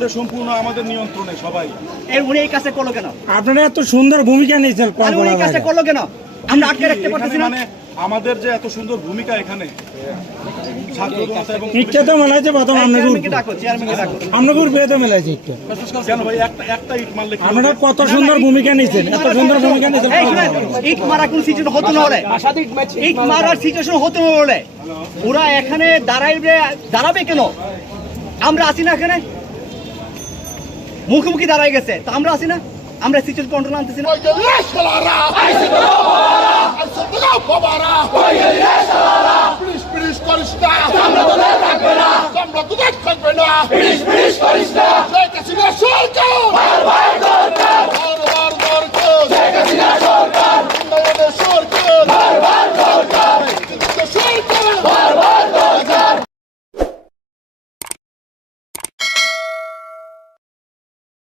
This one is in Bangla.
উপরে সম্পূর্ণ আমাদের নিয়ন্ত্রণে সবাই। উনি এই কাজটা করলো কেন? আপনারা এত সুন্দর ভূমিকা নিয়েছেন, উনি এই কাজটা করলো কেন? আমরা আটকে রাখতে পারতেছি না। মানে আমাদের যে এত সুন্দর ভূমিকা এখানে ইটটা তো মেলাইছে প্রথম আপনাকে উঠবে তো মেলাইছে ইটটা। কেন ভাই একটা ইট মারলে আপনারা কত সুন্দর ভূমিকা নিয়েছেন, এত সুন্দর ভূমিকা নিয়েছেন। ইট মারা কোন সিচুয়েশন হতো না হলে, ইট মারার সিচুয়েশন হতো না হলে ওরা এখানে দাঁড়াবে কেন? আমরা আসি না এখানে, মুখোমুখি দাঁড়াই গেছে, তো আমরা আসি না? আমরা সিচুয়েশন কন্ট্রোল আনতেছি না। পুলিশ করিস না, আমরা তো থাকবে না, আমরা তো থাকবে না, পুলিশ করিস না।